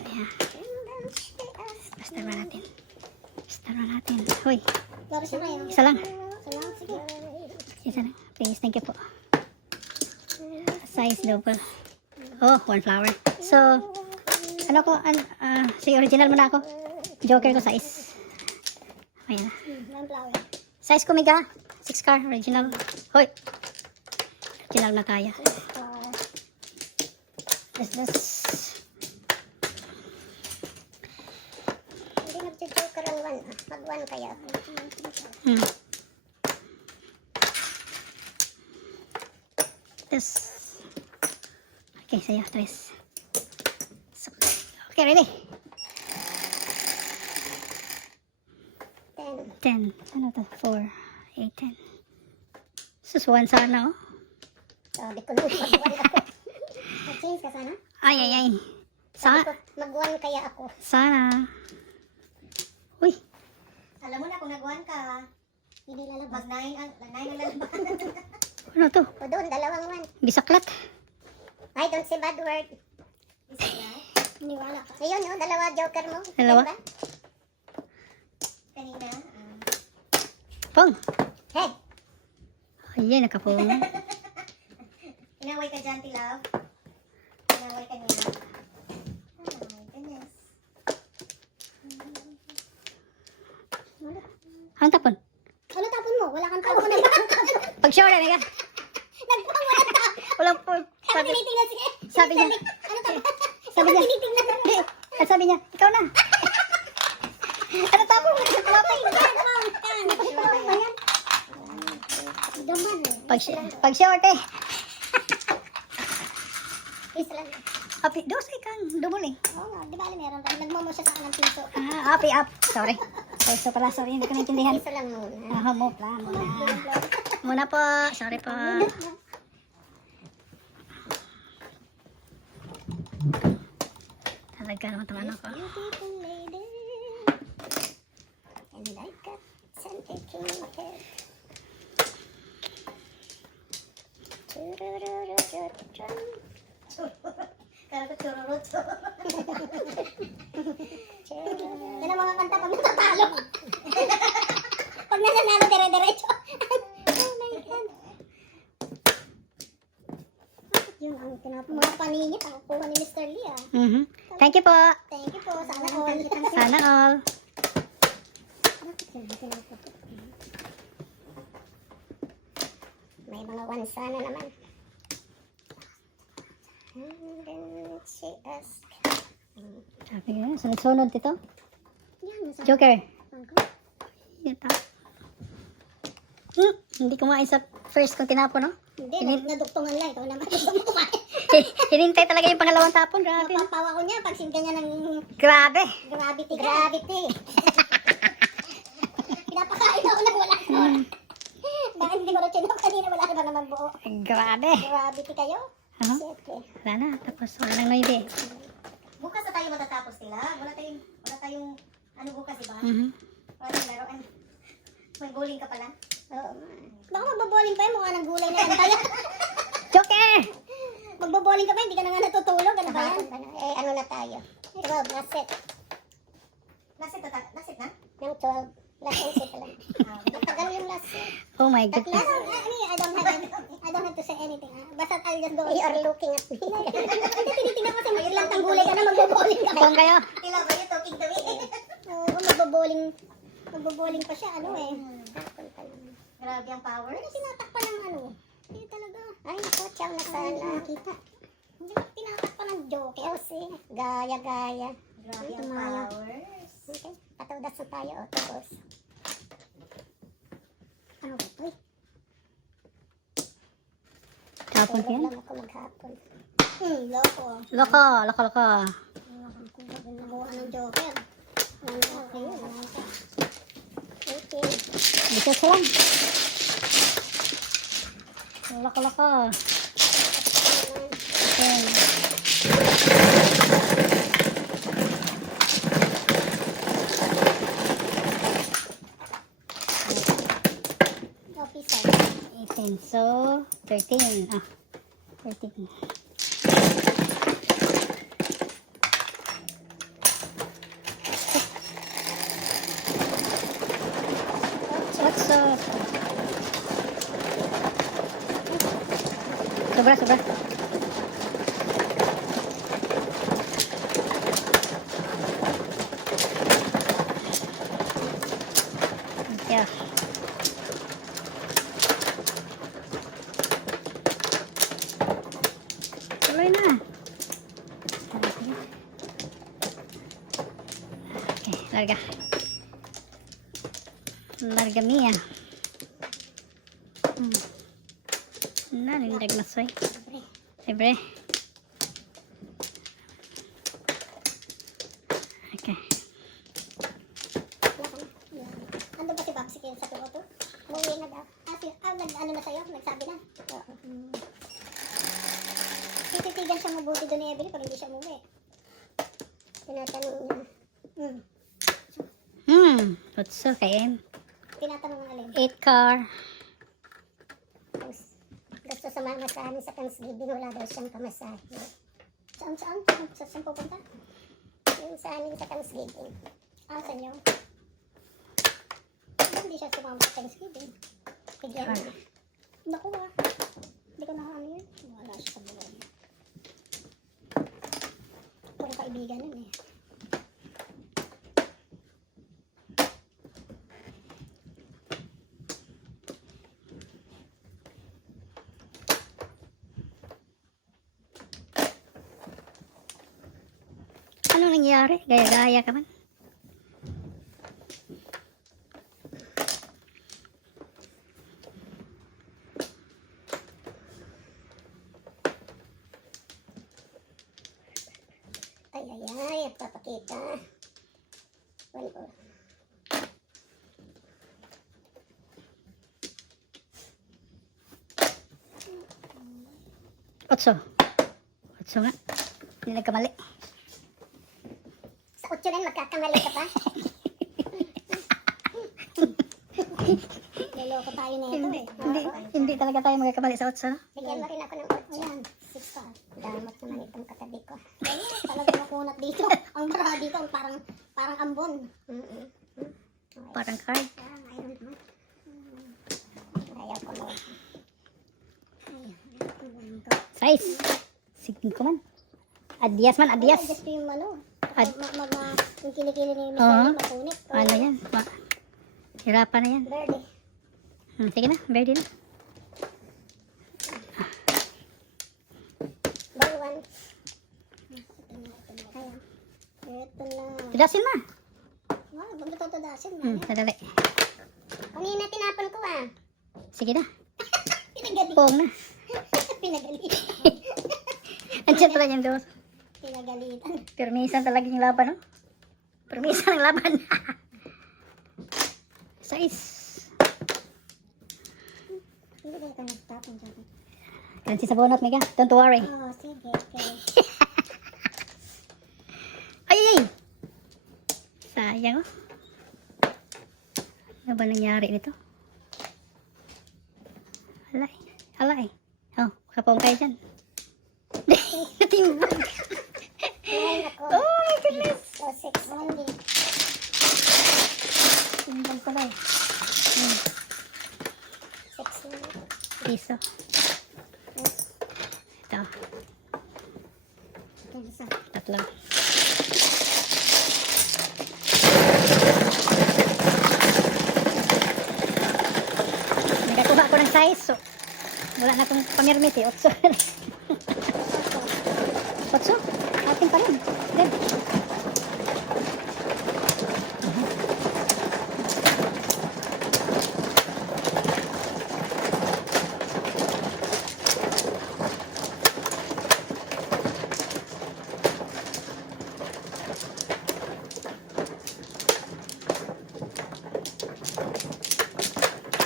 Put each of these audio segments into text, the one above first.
Ayan. Basta ba natin? Basta ba natin? Hoy. Isa lang. Sige. Isa lang. Please, thank you po. Size double. Oh, one flower. So, ano ko, si original muna ako. Joker ko size. Ayan na. One flower. Size ko mega. 6 car, original. Hoy. Original na kaya. This. Hindi nag-joker ang one. Mag-one kaya. This. Okay, sa'yo. 3. So, okay, ready? 10. Ano to? 4, 8, 10. Sus, 1 sana, oh. Sabi ko naman mag-one ako. Mag-change ka sana? Ay. Sabi ko, mag-one kaya ako. Sana. Uy. Alam mo na kung nag-one ka, hindi lalabas. Mag-9 ang lalabas. Ano to? O doon, dalawang one. Bisaklat. I don't say bad word. Niwala ka. Ayun, no, dalawa joker mo. Dalawa? Diba? Kanina. Pong. Head. Ayan, nakapong. Inaway ka dyan, Tilaw. Inaway ka niya. Oh my goodness. Ang tapon. Ano tapon mo? Wala kang tapon. Pag-shower na, mega. Nagpamulat ka. Walang po. Ano tinitingnan siya? Sabi niya. Ano tapon? Sabi niya. Tinitingnan na. Hindi. At sabi niya, ikaw na. Ano tapon? Wala pa yun. Pag-shower, te. Isa lang. Api, dos kang dumol eh. Oo nga, di ba alam meron tayo. Nagmomo siya sa kanang pinto. Api, up. Sorry. So pala, sorry. Hindi ko naintindihan. Isa lang muna. Mo pala, muna. Muna po. Sorry po. Talaga naman itong ano ko. Beautiful lady. And I got something in my head. Kaya ko chururut. Yan ang mga kanta pag natatalo. Pag nananalo dire-diretso. Oh my God. Yun ang mga paningit ang kuha ni Mr. Lee ah. Thank you po. Thank you po. Sana all. Sana all. May mga wansa na naman. And then she asked. Sabi ko, sunod-sunod ito. Yan, nasa Joker. ko. Ito. Hindi kumain sa first kong tinapon, no? Hindi, naduktungan lang. Ikaw naman gusto mo kumain. Hinintay talaga yung pangalawang tapon. Grabe. Napapawa ko niya pag singga niya ng Grabe. gravity. Gravity. Pinapakain ako na wala ko. Dahil hindi ko na chinok kanina wala ka na naman buo. Grabe. Gravity kayo? Ano? Siyempre. Wala na. Tapos wala nang noide. Bukas na tayo matatapos nila. Wala tayong ano bukas, diba? Wala tayong laruan. May bowling ka pala? Oo. Baka magbaboling pa yun. Mukha ng gulay na yan tayo. Joker! Magbaboling ka pa, hindi ka na nga natutulog. Ano ba yan? Eh, ano na tayo? 12, last set. Last set na? Ng 12. Last set pa lang. Matagal yung last set. Oh my Tatlo. goodness. I don't have to say anything. Basta I'll just go. You are looking at me. Hindi, tinitingnan ko sa may ilang tanggulay ka na magbaboling ka. Kung kayo. Tila ba you talking to me? Oo, magbaboling. Magbaboling pa siya, ano eh. Grabe ang power. Hindi tinatakpan ng ano. Hindi talaga. Ay, naku, chow na sana. Nakita. Hindi tinatakpan ng joke. Elsie. Gaya. Grabe ang powers. Okay, patudas na tayo. O, tapos. Ano ba ito? Tapon ko yan. Alam ako maghapon. Loko. Loko. Nakuha ng joker. Okay. Dito sa lang. Loko. Okay. Officer. 18. So, 13. 13. Sobra, sobra. Yeah. Tuloy na. Okay, larga. Larga mia. Nanindag na soy. Libre. Okay. Ando ba si Babs sa Toronto? Umuwi na daw. Nag-ano na sa'yo? Nagsabi na? Oo. Tititigan siya mabuti doon ni Evelyn pag hindi siya umuwi. Tinatanong niya. What's okay? Tinatanong ng alin. 8 car. Gusto sumama sa amin sa Thanksgiving, wala daw siyang pamasahe. Saan? Saan pupunta? Yung sa amin sa Thanksgiving. Sa inyo? Hindi siya sumama sa Thanksgiving. Bigyan niya. Naku hindi ko na ano yun. Wala siya sa buhay. Puro kaibigan nun eh. Anong nangyari? Gaya-gaya ka man. Ay, papakita. Wala. Otso. Otso nga. Hindi nagkamali. Sa 8 na yun, magkakamali ka pa. Loloko tayo na ito eh. Hindi talaga tayo magkakamali sa otso, no? Bigyan mo rin ako ng 8. Ayan, 6 pa. Damat naman itong katabi ko. Ayan, talaga makunat dito. Ang mara dito, parang ambon. Parang card. Mayroon naman. Ayaw ko mo. Size. Sige ko man. Adias man, adias. Gusto yung ano. Ad- Yung kilikili ni Miss Oo. Ellie, makunit. Ano yan? Hirapan na yan. Verde. Sige na, ready na. Ball 1. Ayan. Ito na. Tudasin na. Wow, bago ito tadasin. Sadali. Kanina tinapon ko ah. Sige na. Pinagalit. Buong na. Pinagalit. Andiyan pala yung dos. Pinagalitan. Permisan talaga yung laban, no? Permisan ang laban. Size. Hindi kayo ka nagtapon dyan. Kansi sa bonot, Mega. Don't worry. Oo, sige. Okay. Ay! Sayang, oh. Ano ba nangyari nito? Alay. Alay. Oh, kapong kayo dyan. Natimbang. Ay, ako. Oh my goodness. So, 6 only. Timbang pala eh. 6 na. Piso. Ito. Isa. Tatlo. Nakakuha ko ng size, so wala na akong pamirmit eh. 8. 8? Atin pa rin. Good.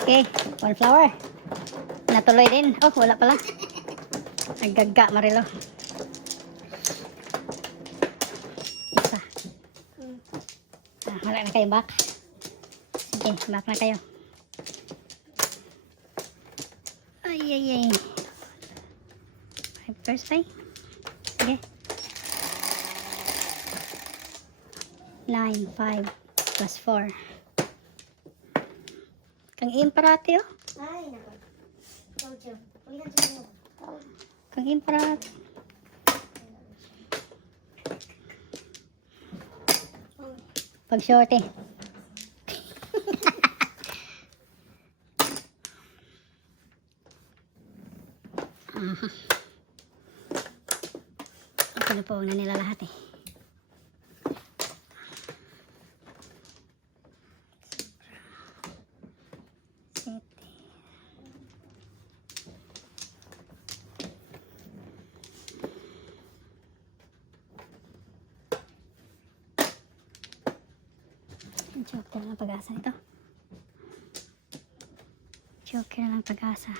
Okay, one flower. Natuloy din. Oh, wala pala. Naggaga, Marilo. Isa. Wala na kayo back. Sige, back na kayo. Ay, ay, ay. First time. Sige. 9, 5, plus 4. Kang imparati, oh. Ay, naku. Ikaw, Joe. Ulihan siya mo. Kang imprat. Pag shorty. Ito na po na nila lahat eh. Joker ng pag-asa ito. Joker ng pag-asa.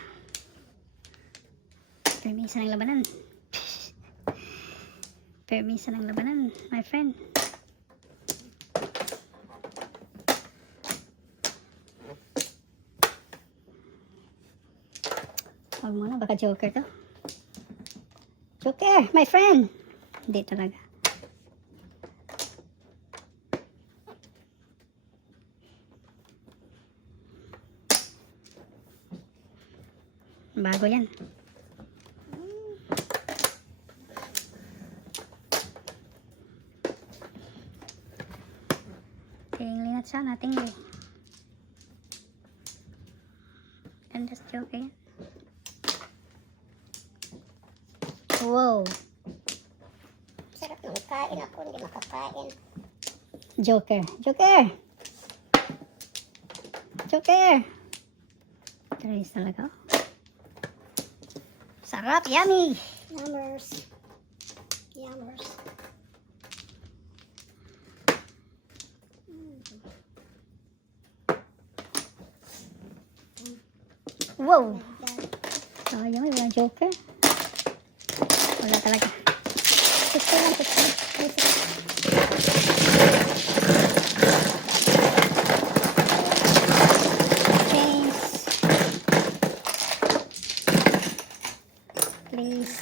Permisa ng labanan. Permisa ng labanan, my friend. Huwag muna, baka Joker to. Joker, my friend. Hindi talaga. Bago yan. Tingli na sana, tingli. And just joking. Wow. Sarap ng kain ako, hindi makakain. Joker. Joker! Joker! Trace talaga. Sarap, yummy! Yummers. Yummers. Wow! Sayang, walang Joker. Wala talaga. Gusto lang, gusto. Change. Please.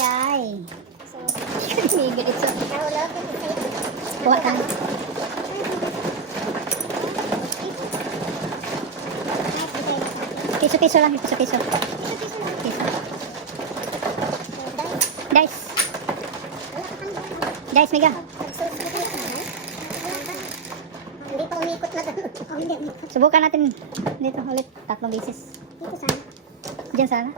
Ay. So, Humigil ito. nahulog. Kuha ka na. Piso-piso lang. Piso-piso. Piso. Dice. Dice, mega. Hindi pa umikot na doon. Oh, hindi umikot. Subukan natin dito ulit. 3 beses. Dito sana. Diyan sana.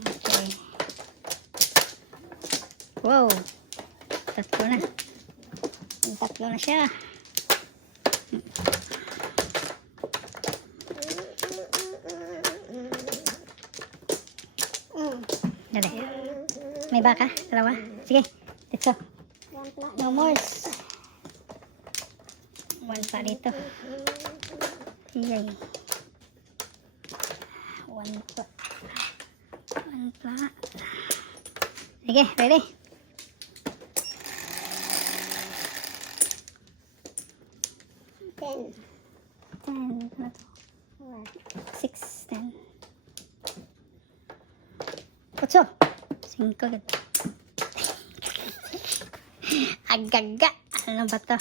Okay. Wow. 3 na. 3 na siya. Dali. May baka? 2? Sige. Let's go. No more. 1 pa dito. Yay. 1 pa. 1 pa. Sige, ready? Ten. 10. Ano to? 6, 10. 8. 5 agad. Agaga. Ano ba to?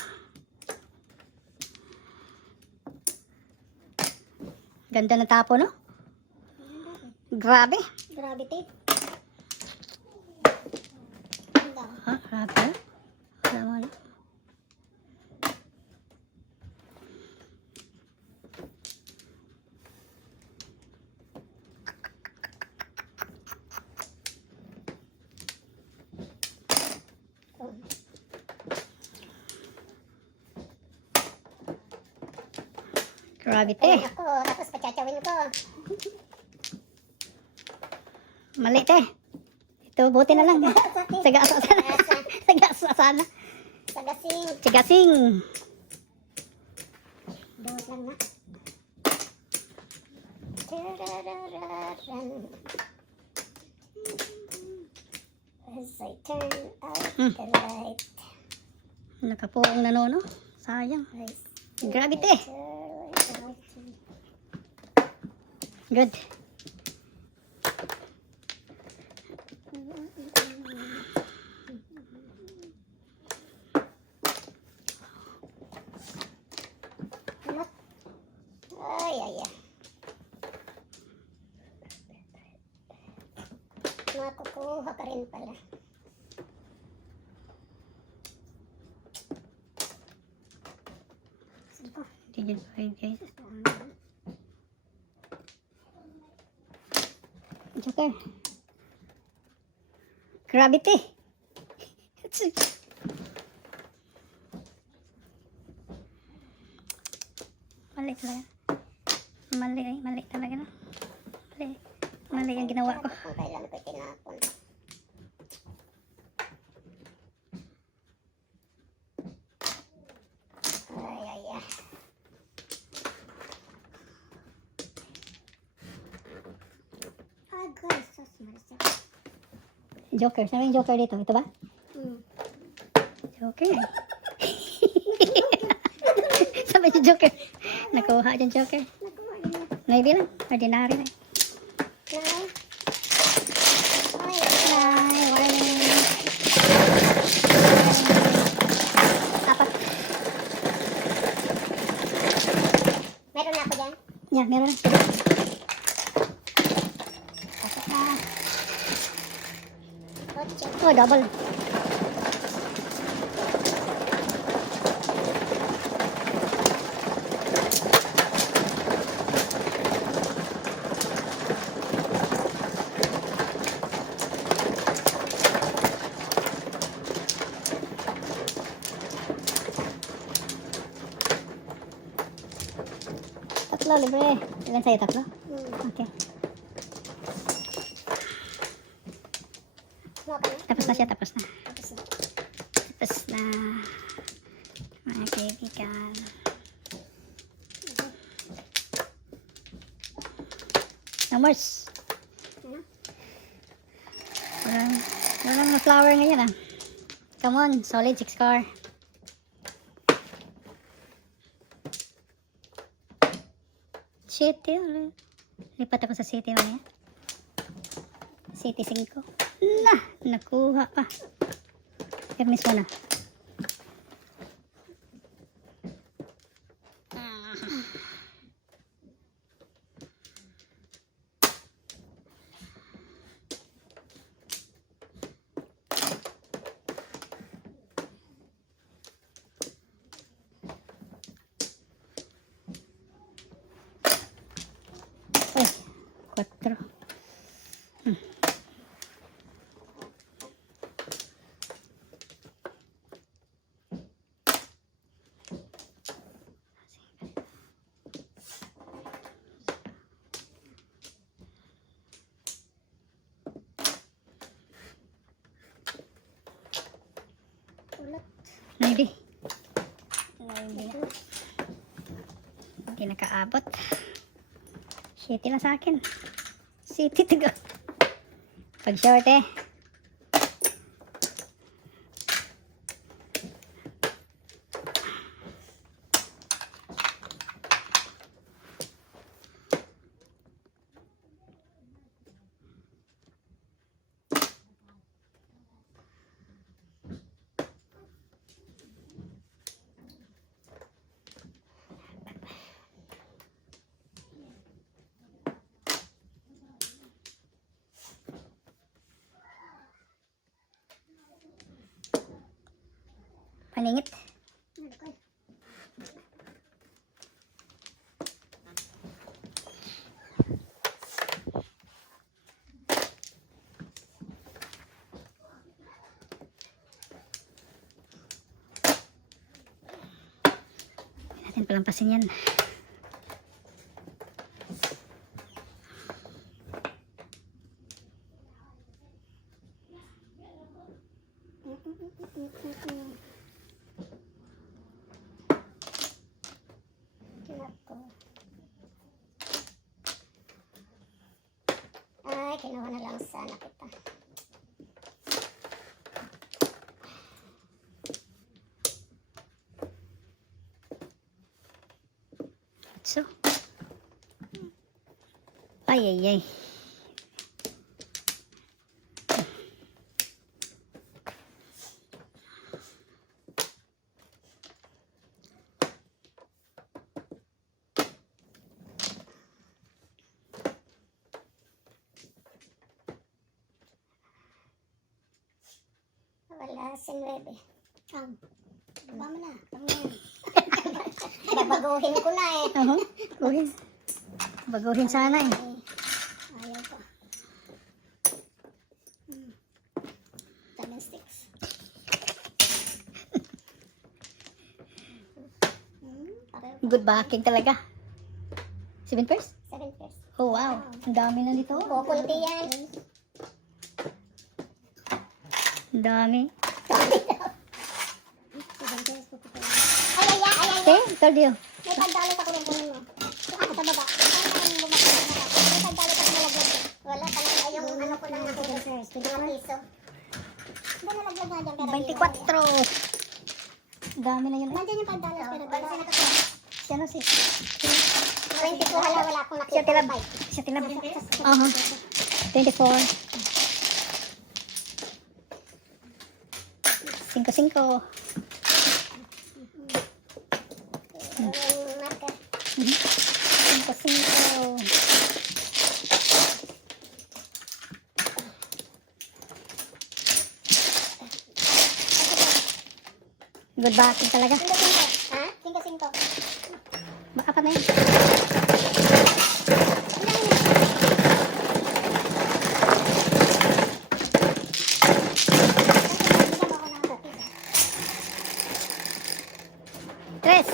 Ganda ng tapo, no? Grabe. Gravity. Ganda. Ha? Grabe. Alam mo, no? Gravity. Ayan ako, tapos patsatawin ko. Mali, te. Ito, buti na lang. Sagasa sana. Sagasa sana. Sagasing. Tigasing. Dawat lang na. Tararararan. As I turn out the light. Nakapuong na no? Sayang. Gravity. Good. kukuha ka rin pala. Sige po. Digit 5 guys. Joker. Gravity. Mali talaga. Mali talaga no. Mali ang ginawa ko. Kung kailan ko tinapon. Ay. Guys, sus, marasa. Joker. Saan yung Joker dito? Ito ba? Joker. Saan ba yung Joker? Nakuha yung Joker. Nakuha din na. Maybe lang. Ordinary na. Nay. Ay, warning. Apat. Meron na ako dyan. Yan, meron. Pasok na. Kotse. Oh, double. Tatlo, libre. Ilan sa'yo? Tatlo? Okay. Kuha ka na. Tapos na siya, tapos na. Tapos na. Tapos na. Mga kaibigan. No more. Ano? Walang na flower ngayon ah. Come on, solid 6 car. City, lipat ako sa City mamaya. City 5. Nakuha pa. Permis mo na. Ay, 4. Ulat. Maybe. Hindi nakaabot. City lang sa akin. City to go. Pag short eh. Paningit. Hindi natin palampasin yan. Ay, kinuha na lang sana kita. So. Ay. 9. Baba mo na. Tama yan. Babaguhin ko na eh. Baguhin. Baguhin sana eh. Ayaw pa. 7 sticks. Pareho. Good backing talaga. 7 pairs? 7 pairs. Oh wow. Ang dami na nito. Kukunti yan. Ang dami. 7 pairs. Ay. Okay, told you. May pagdalo pa kung kunin mo. Sa baba. May pagdalo pa kung nalaglag ko. Wala talaga yung ano ko lang nakita. Mga piso. Hindi nalaglag nga dyan. Pero 24. Dami na yun. Nandiyan yung pagdalo. Pero wala. Ano si? 22 hala wala akong nakita. Siya tilab. Siya tilab. 24. 5-5. Yung marker. 5-5. Good backing talaga. 5-5. Ha? 5-5. Apat na yun. Tres.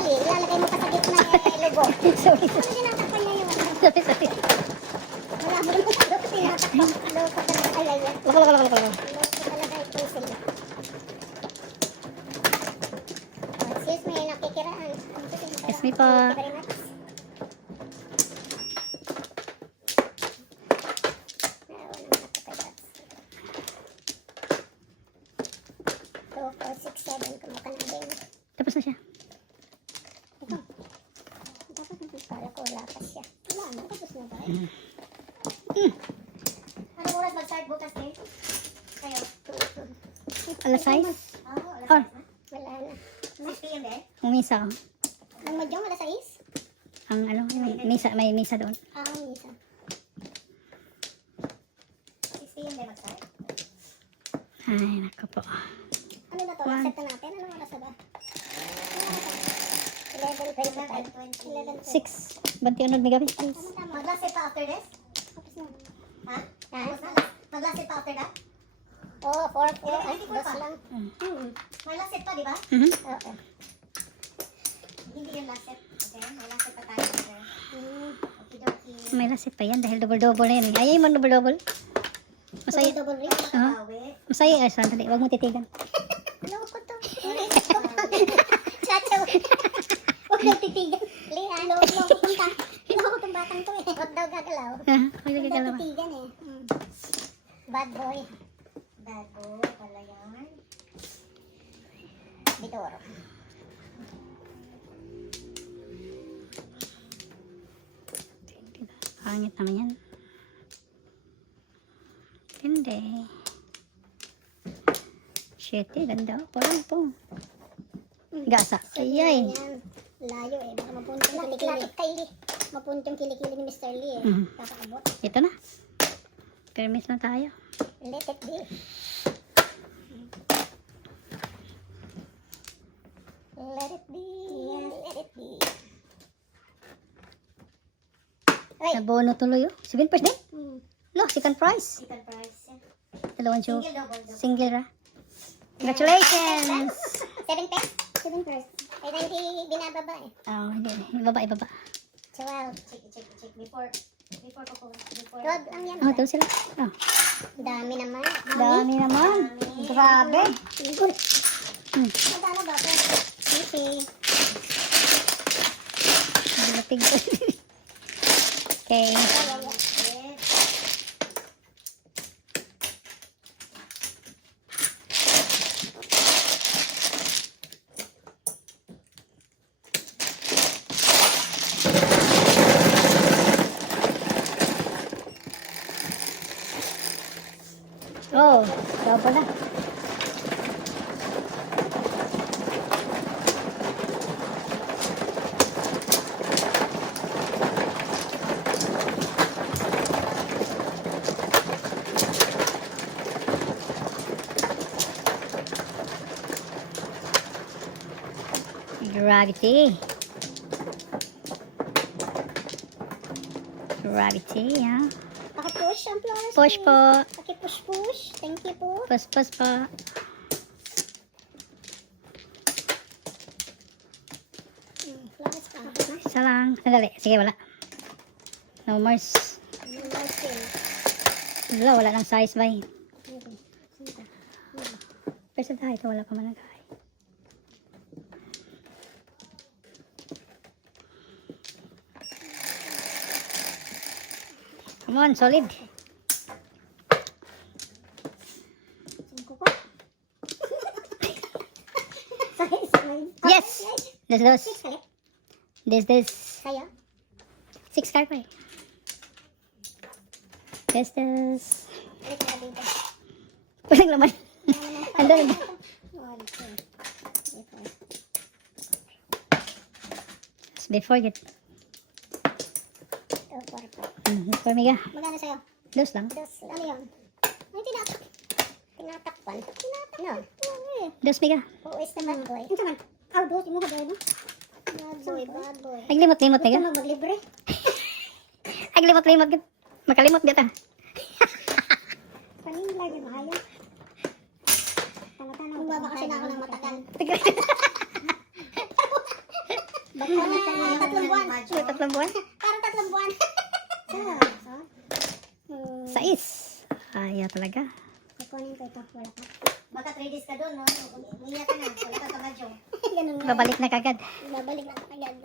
Ilalagay mo pa sa gitna yung logo. Sorry. Ano tinatakpan niya yung ano? Sorry. Wala mo rin sa logo. Tinatakpan. Logo talaga kaya yan. Loko. Logo talaga ito yung sila. Excuse me, nakikiraan. Excuse me po. Thank you very much. 2, 4, 6, 7. Kumuha ka na din. Tapos na siya. Ito. Dapat kala ko wala pa siya. Wala na, tapos na ba? Anong oras mag-start bukas eh? Kayo? Alas 6. Oo, Or, wala na. 6 p.m. din? umisa ako. Ang madyong alas 6? Ang ano, may misa doon. Ang misa. 6 p.m. din mag-start? Ay, naku po. Ano na to? Accept na natin? Anong oras na ba? 11:25. 6. 21 megabits. Tama. Mag-last set pa after this? Tapos na. Ha? Mag-last set pa after that? Oo, 4. Ay, dos lang. May last set pa, di ba? Oo. Hindi yung last set. Okay, may last set pa tayo. Okay. May lasit pa yan dahil double-double na yan. Ayaw mo double-double. Masaya. Double ring? Masaya. Ay, sandali. Huwag mo titigan. Ano ko to? Chachaw. Huwag daw titigan. Lea, loko ko punta. Loko tong batang to eh. Huwag daw gagalaw. Huwag Huwag lagi daw ka lang. titigan eh. Bad boy. Bad boy pala yan. Bitoro. Pangit naman yan. Hindi. Shit, ganda. Parang to. Gasa. Ayay. Layo eh. Baka mapunta yung kilikili. Mapunta yung kilikili ni Mr. Lee eh. Kakaabot. Ito na. Permis na tayo. Let it be. Let it be. Let it be. Right. Nabono tuloy oh. 7 first din. Lo, second prize. Second prize. Dalawang show. Single double. Single ra. Congratulations! 7 pairs? 7 pairs. Ay, hindi binababa eh. Oh, hindi. Ibaba, ibaba. 12. Check. Before ko po. 12 lang yan. Oh, 12 sila. Oh, Dami naman. dami naman. Grabe. Magkano ba ito? Easy. Bilatig. Okay. Oh, double na. Gravity. Gravity, ha? Paki-push ang flowers. Push po. Paki-push. Thank you po. Push po. Flowers pa. Isa lang. Sandali. Sige, wala. No more. Wala nang size ba eh. Pero sa tayo, wala pa man nagkahay. Come on, solid. Yes! This. This. Kaya? 6 card pa eh. This. Ulit na dito. Walang laman. Andun. Before get. Before mega. Magkano sa'yo? Dos lang. Dos. Ano yun? Ay, tinatakpan. No. Dos mega. Who is the bad boy? Ano man? Oh, dos. Imo ka ba yun? Bad boy. Naglimot-limot mega. Ito maglibre. Naglimot-limot. Makalimot dito. Kanina lagi mahalo. Bumaba kasi na ako ng matagal. Tatlong buwan. Tatlong buwan. Parang 3 buwan. Sais. Ayaw talaga. Kukunin ko ito. Wala ka. Baka 3 days ka doon, no? Umiyak ka na. Wala ka sa badyo. Ganun nga. Babalik na kagad. Babalik na agad.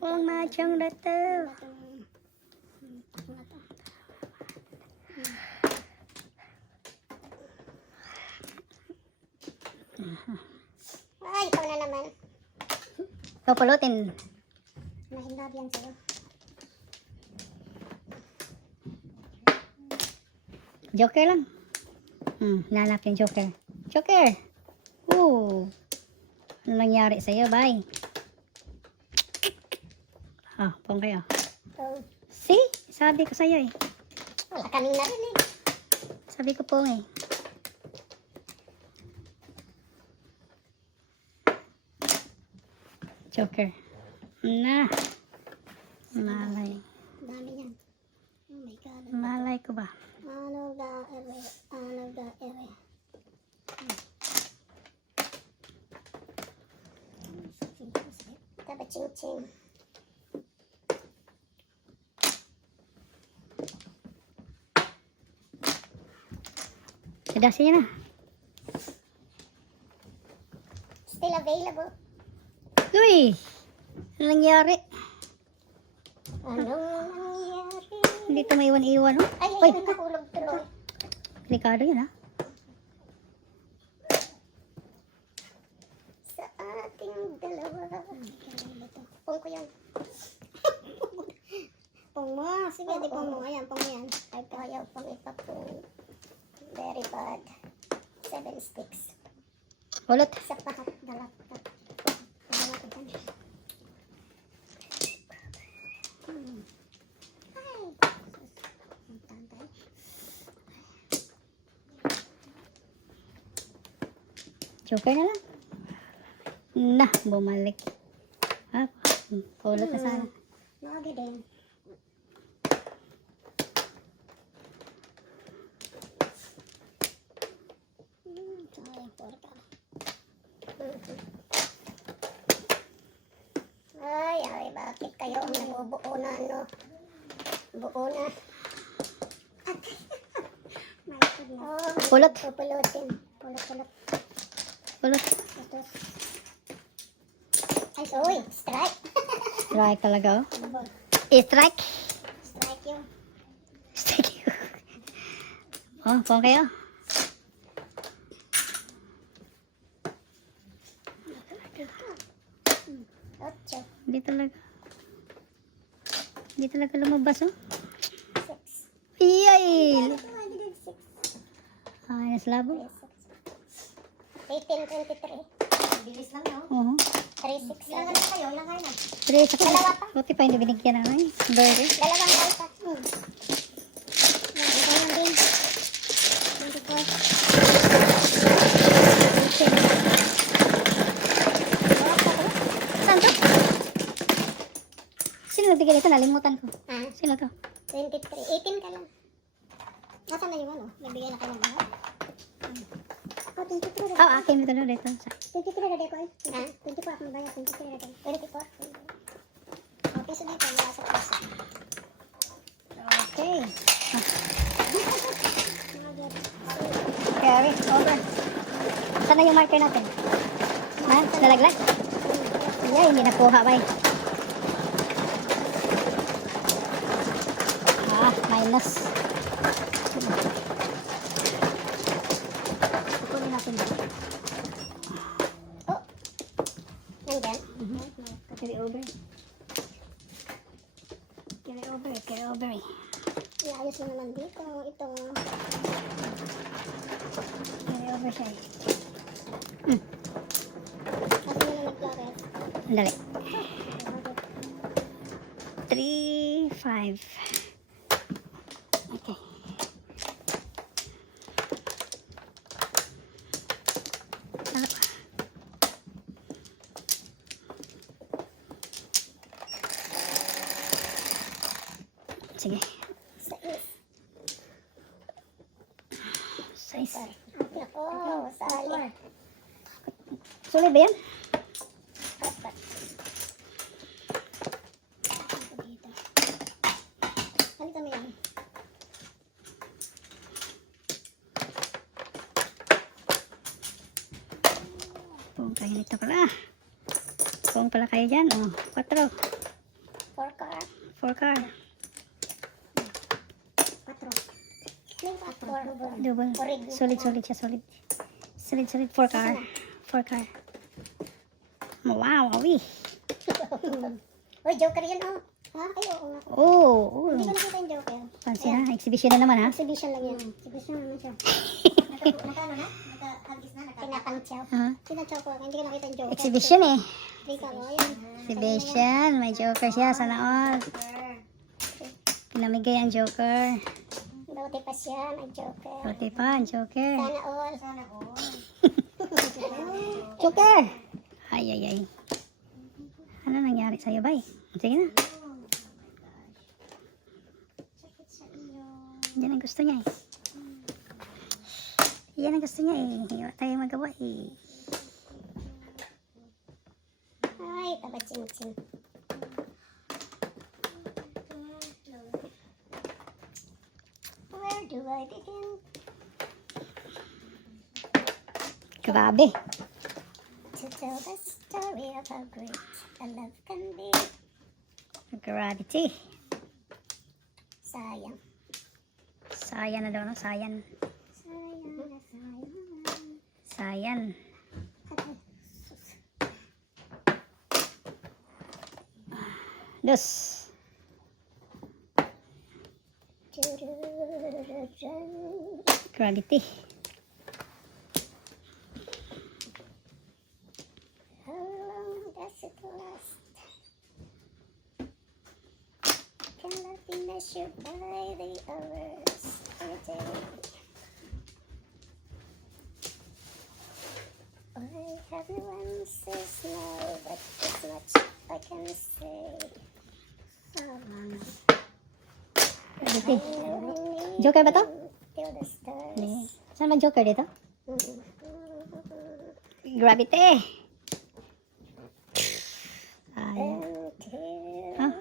Oh, machong rato. Ay, ikaw na naman. Papulutin. Mahindab yan sa'yo. Joker lang. Nanap yung Joker. Joker! Ooh. Ano nangyari sa'yo, bye? Pong kayo. Oh. See? Sabi ko sa'yo eh. Wala kanina rin eh. Sabi ko pong eh. Joker. Na. Malay. Dami yan. Oh my God. Malay ko ba? Ano ga ere. Taba ching ching. Sadasin niya na. Still available. Uy! Ano nangyari? Anong nangyari? Hindi ito may iwan-iwan, oh. Ay, Uy! nahulog tuloy. Delikado yun, ha? Sa ating dalawa. Pong ko yan. Pong mo. Sige, di pong mo. Ayan, pong mo yan. Ay, kaya pong ipapong. Very bad. 7 sticks. Ulot. Sa pahat dalat. Joker na lang. Nah, bumalik. Ulot na sana. Nagi din. Ay, bakit kayo ang nabubuo na ano? Buo na. Ulot. Pupulutin. Pulot. Ulot. Ay, uy, strike. Strike talaga, oh. Strike. Strike yun. Strike you. Oh, pong kayo. Ocho. Hindi talaga lumabas, oh. 6. Iyay! Ay, naslabo. 18-23. Bilis lang, no? Oo. 3-6. Ilan na kayo? Ilan kayo na? Pero isa ko. Dalawa pa. Buti pa hindi binigyan namin. Burger. Dalawang alta. Ganyan din. 24. nagbigay dito? Nalimutan ko. Ha? Sino to? 23. 18 ka lang. Nasaan na yung ano? Nagbigay na kayo ng mga? Oh, 23 na. Oh, akin ito doon dito. 23 na dito eh. Ha? 24 akong bayad. 23 na dito. 24. Oh, piso dito. Mula sa piso. Okay. Carry over. Saan na yung marker natin? Ha? Nalaglag? Ay, hindi nakuha ba eh. Minus. Kukunin natin ba? Oh. Nandyan? Carry over. Carry over, carry over. Iayos na naman dito. Ito. Carry over siya eh. Kasi na naglaret. Dali. 3, 5. Okay. Ano pa? Sige. 6. Oh, sali. Sulit ba yan? Dito. Halika mo yan. Kung kayo nito pala. Kung pala kayo dyan. Oh, 4. 4 car. 4 car. 4. May 4. Double. Orig. Solid, solid siya, solid. Solid, solid. 4 car. 4 car. Wow, awi. Uy, joker yan oh. Ha? Ay, oo nga. Oh, Hindi ko nakita yung joker. fancy na. Exhibition na naman ha. Exhibition lang yan. Exhibition naman siya. Naka-ano na? Naka-hagis na? Pinapangchaw. Pinachaw ko. Hindi ko nakita yung joker. Exhibition eh. Rika mo, yun. Exhibition. May joker siya. Sana all. Pinamigay ang joker. Buti pa siya, may joker. Buti pa ang joker. Sana all. Sana all. Joker! Ay, ay, ay. Ano nangyari sa'yo, bay? Sige na. Yan ang gusto niya eh. Yan ang gusto niya eh. Wala tayong magawa eh. Ay, taba-chin-chin. Where do I begin? Grabe. To tell the story of how great a love can be. Gravity. Sayang. Sayan na daw, no? Sayan. Sayang na sayang. Sayan. Dos. Gravity. How long does it last? Cannot be measured by the hours of a day. I have no answers now, but this much I can say. How long? Gravity. Joker ba to? Till the stars. Hindi. Saan ba joker dito? Mm. Gravity. Ayan. Until Huh?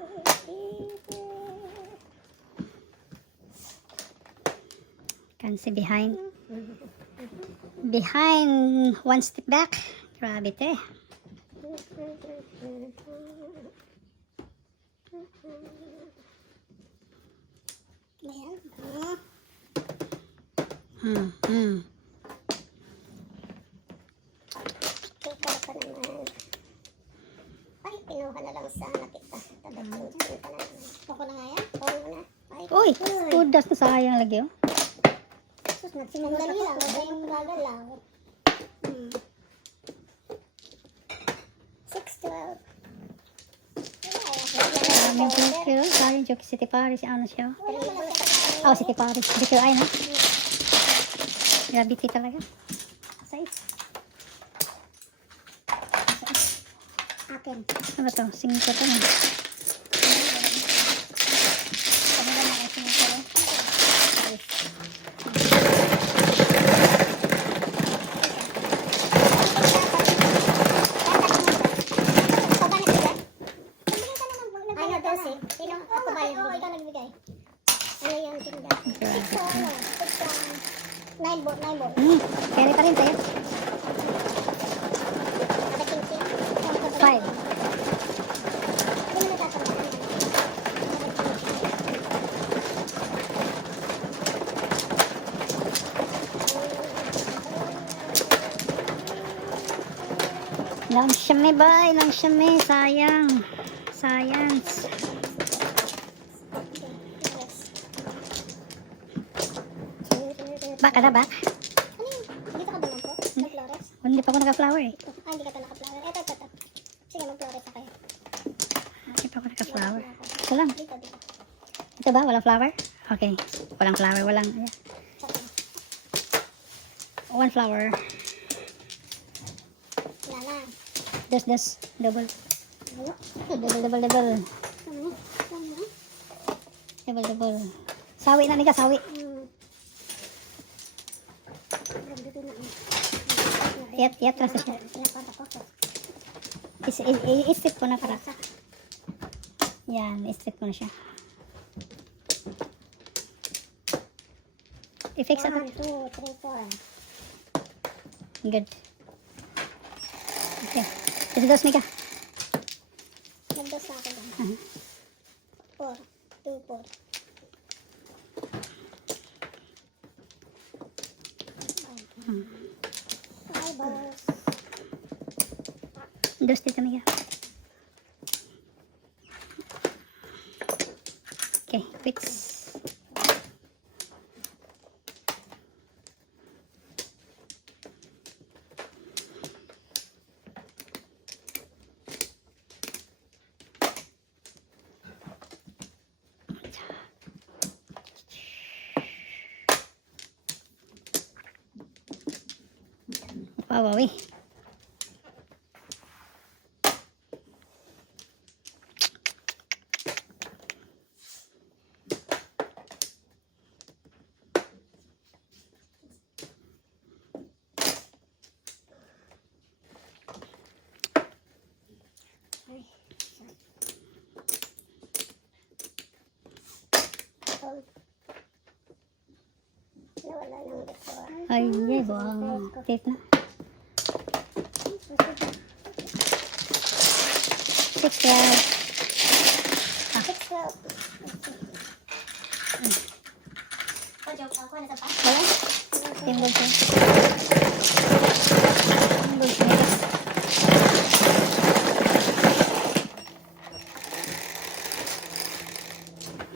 Can see behind. Behind one step back. Gravity. Ayan. Joker ka naman. Ay, pinuha na lang sana kita. Tabag-chin-chin ka na naman. Ako na nga yan? Oo na. Ay, Uy! Kudas na sayang lagi oh. sus, nagsimandali lang. Huwag kayong gagalaw. 6-12. May joker oh. Sayang joker. City Paris. Ano siya oh. Oh, City Paris. Dito ay no. Gravity talaga. Size. Akin. Ano ba to? 5 to no. Ano, 12? Sino? Ako ba yung ikaw nagbigay? Ano yung tinda? 9 ball, 9 ball. Carry pa rin sa'yo. Nakatingting. 5. Hindi mo natatandaan. Lang siyami ba? Lang siyami. Sayang. Science. Back ka na, back? Ano yun? Dito ka ba lang po? Nag-flores? Hindi pa ako naka-flower eh. Hindi ka pa naka-flower. Ito. Sige, mag-flores na kayo. Hindi pa ako naka-flower. Ito lang. Dito. Ito ba? Walang flower? Okay. Walang flower. Walang. Yeah. Tsaka. One flower. Wala na. Dos. Double. Ano? Double. Ano? Double. Sawi na niga, sawi. Yat rasa siya. I-strip ko na para. Yan, i-strip ko na siya. I-fix ako. 1, 2, 3, 4. Good. Okay. Ito dos niga. Nagdos na ako dyan. 4, 2, 4. Boss. Dos dito niga. Okay, fix. Wow, eh. Nawala ng before. Ay, buang tape na. 6 12. 6, 12. Joke ako, nasa pa? Wala? Yung gold ko. Yung gold ko.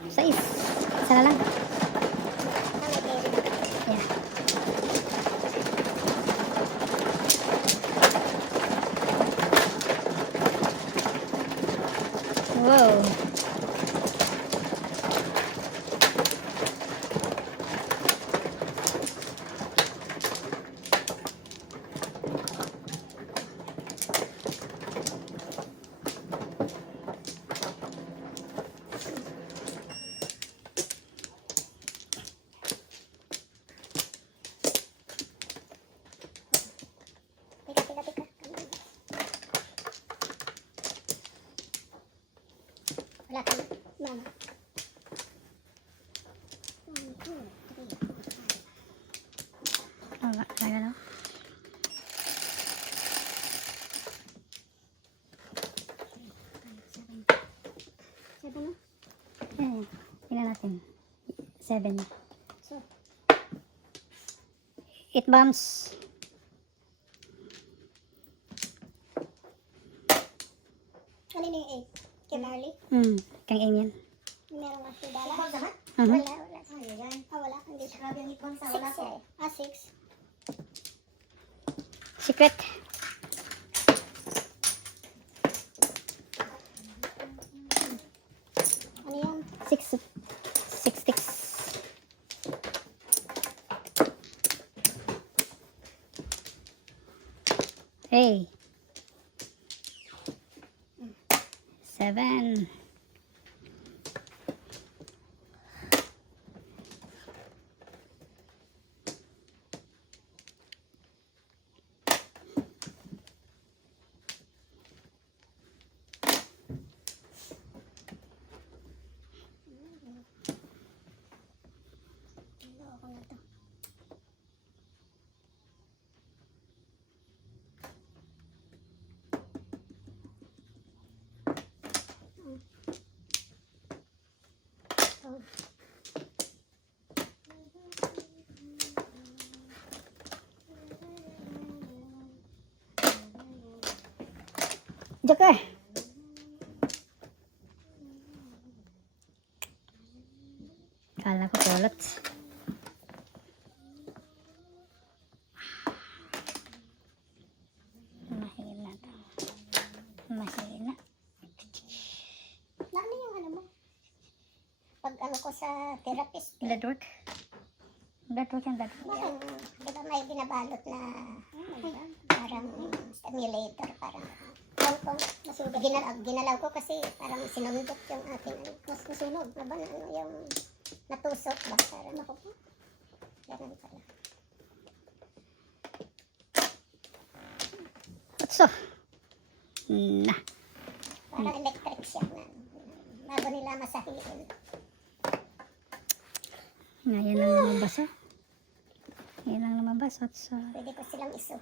6. Isa na lang. Yeah. Wow. Teka. Wala ka na. Mama. 1, 2, 3. Wala, talaga no? Sabi mo? Tingnan natin. 7. So, 8 bombs. kanina yung 8? Kay Marley? Kang aim yan. Meron ka si Dala? Wala. Wala. Wala. Hindi siya. 6 eh. 6. Secret. Ano yan? 6 sticks. Hey. 7. 8. Joker. Kala ko kulot. Mahina to. Mahina. Lalo yung ano mo. Pag ano ko sa therapist, Blood work. Blood work yan, blood work. yung, di ba may binabalot na parang stimulator, parang ginalaw ko kasi parang sinundot yung ating ano, mas nasunog na ba na ano yung natusok ba parang ako po. Ganun pala. Otso. Na. Parang electric siya na bago nila masahiin. Ngayon lang lumabas ah. Ngayon lang lumabas. Otso. Pwede ko silang iso.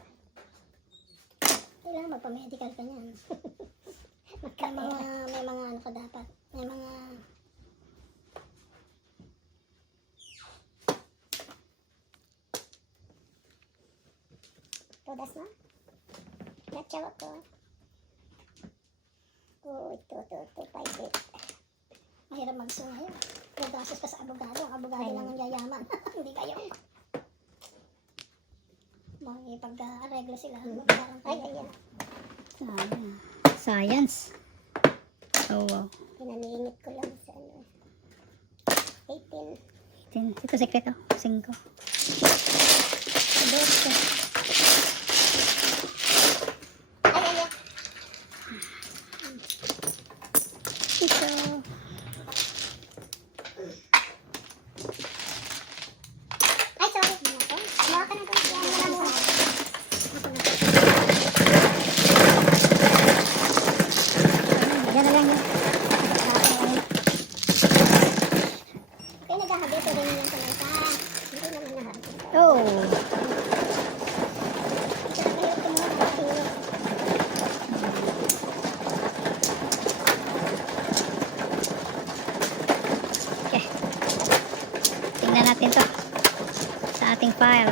Kailangan magpa-medical ka niyan. may mga ano ka dapat. May mga todas na? Natsawa ko. 2, 5, 8. Mahirap magsunga yun. Nagasos ka sa abogado. Ang abogado lang ang yayaman. Hindi kayo. Makikipag-areglo sila. Ay, ayan. Science. Oh, wow. Pinalingit ko lang sa ano. 18. Ito sekreto. 5. Ay, ay, ay. Ito. Ay, sorry. Kumawa ka na doon. Yan mo na muna. Yan na lang yun. Kaya naghahabi ko rin yung salanta. Hindi naman nahabi. Oh. Pinapahirap ko muna. Pinapahirap. Okay. Tingnan natin to. Sa ating file.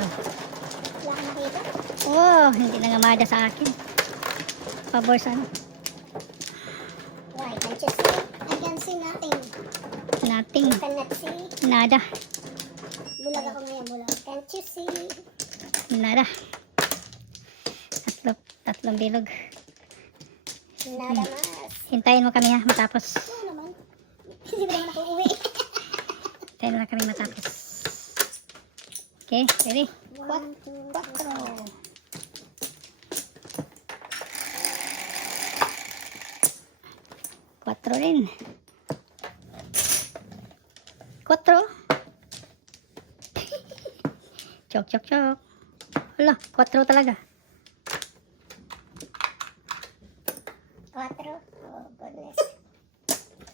Wala kang makita. Oh, hindi na ngamada sa akin. Pabor sa ano? Why? Can't you see? I can see nothing. Nothing. Cannot see. Nada. Bulag ako ngayon, bulag. Can't you see? Nada. Tatlong bilog. Nada mas. Hintayin mo kami ha, matapos. Oo naman. Hindi ba naman ako uwi? Hintayin mo na kami matapos. Okay, ready? 1, 2, 3. 4 rin. 4. Chok, chok, chok. Wala, 4 talaga. 4. Oh, goodness.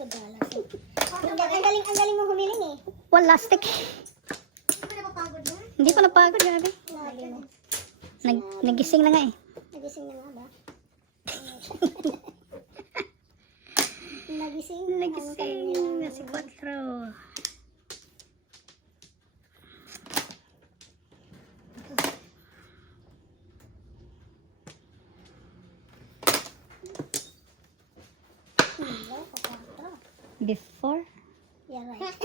Ang galing mo humiling eh. Wala, stick. Hindi pa napapagod na? Hindi pa napagod, grabe. Lagi mo. Nagising na nga eh. Nagising na nga ba? Nagising. Nagising na si 4. Before? Yeah, right.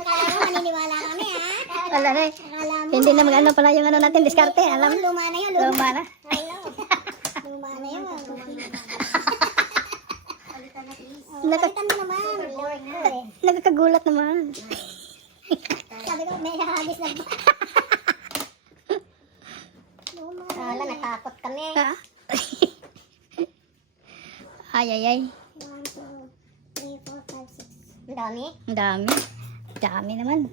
Kala mo maniniwala kami ha? Wala na eh. Akala mo. Hindi na mag-ano pala yung ano natin, diskarte. Alam, Luma na yun. luma na. Hello. Luma na yun. Palitan mo naman. Lord ko eh. Nagkakagulat naman. Sabi ko, may hagis na ba? Wala, natakot kami. Ha? Ay, ay, ay. 1, 2, 3, 4, 5, 6. Ang dami. Ang dami. Dami naman.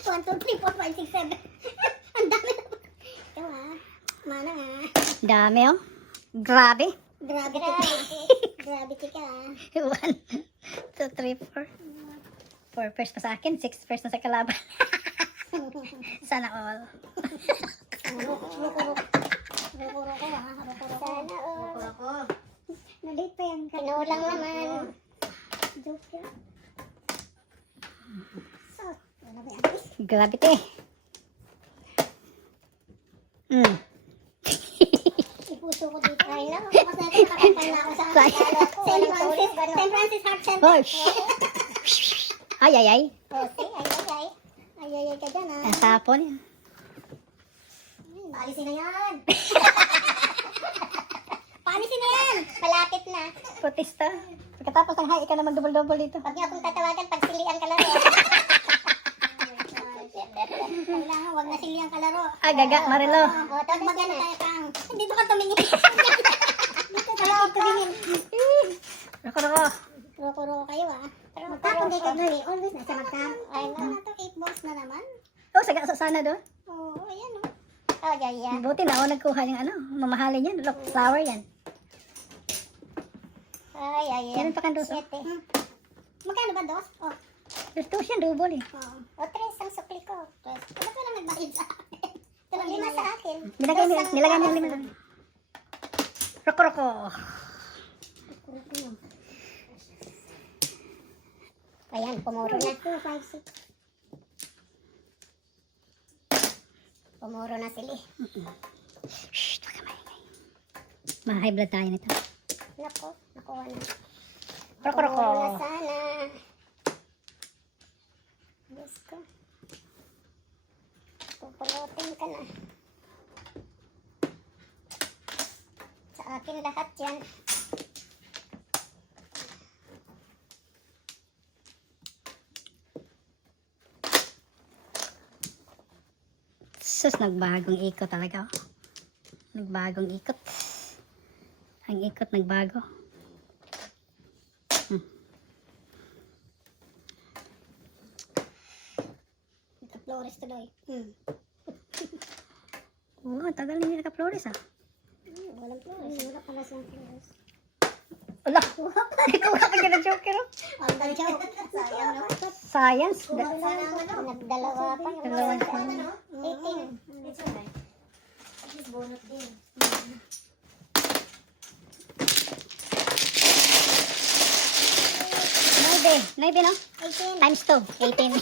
1, 2, 3, 4, 5, 6, 7. Ang dami. Ito ha. Mana nga. Dami oh. Grabe. Grabe ka. Gravity ka ha. 1, 2, 3, 4. 4 first pa sa akin, 6 first na sa kalaban. Sana all. Rukuro ko ha. Sana all. Nalit pa yan. Pinulang naman. Joke ka. So, wala ba yan? Gravity. I know. Mas na ito nakakampay na ako sa Tagalog ko. St. Francis Heart Center. Oh, ay, ay, ay. Oh, see? Ay. Ay ka dyan, Ang sapon yan. Paalisin na yan. Paalisin na yan. Malapit na. Protesta. Pagkatapos ng hi, ikaw na mag-double-double dito. Pag niyo akong tatawagan, pagsilian ka laro. Kailangan, wag na silian ka laro. Ah, gaga, Marilo. O, tapos magano tayo kang. Dito ka tumingin. Dito ka tumingin. Roko. Roko kayo ah. Magtapon kayo kayo. Always nasa magtapon. Ay, na to 8 balls na naman. Oh, sana doon. Oo, ayan o. Oh, yeah. Buti na ako nagkuha yung mamahalin yan. Look, flower yan. Ay. Yan pa kandos. 7. Magkano ba, dos? Oh. There's two yan, double eh. Oo. O, 3 ang sukli ko. 3. Ba't walang nagbayad sa akin? Ito lang 5 sa akin. Nilagay niya yung 5 doon. Roko. Ayan, pumuro na. 2, 5, 6. Pumuro na sila. Shh, wag ka maingay. Ma-high blood tayo nito. Nako, nakuha na. Roko. Pumuro na sana. Diyos ko. Pupulutin ka na. Sa akin lahat yan. Sus, nagbagong ikot talaga. Nagbagong ikot. Ang ikot nagbago. Naka-flores tuloy. Oo, tagal na hindi naka-flores ah. Walang flores. Wala pa na siyang flores. Wala. Ikuha ka dyan ng joker oh. Ang dansyaw. Sayang no? Science. Nagdalawa pa. Dalawa pa. 18. It's alright. At least bonus din. Maybe no? 18. Times 2. 18.